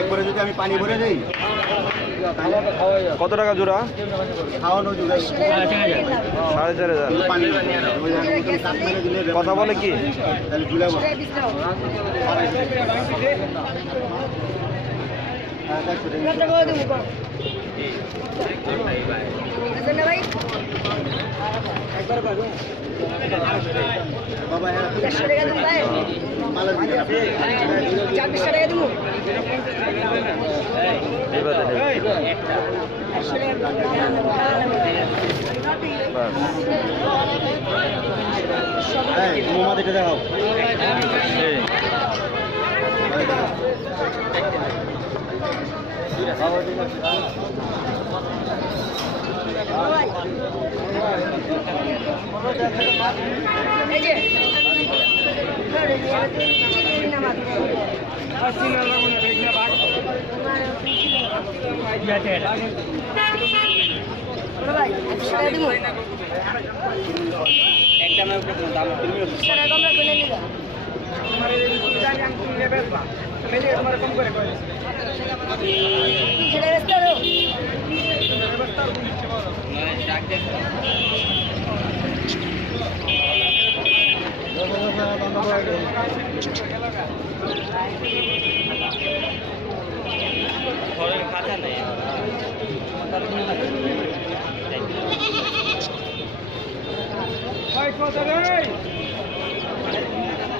একবারে যদি আমি পানি ভরে দিই। কত টাকা জোড়া? খাওয়ানো যোগাই 4500। কথা বলে কি? তাহলে ঝুলাবো। বাবা হ্যাঁ 400 টাকা দিন ভাই। মালা দিলে 24 টাকা দিমু। হ্যাঁ মোহাম্মদ এটা দেখাও। এই যে নামাজ ভাই 100 টাকা দিমু। একটা না দাম তুমি 100 টাকা কম রাখবেন নিগা। সেটা ব্যস্ত রো। খাতা নেই। Vai, conta,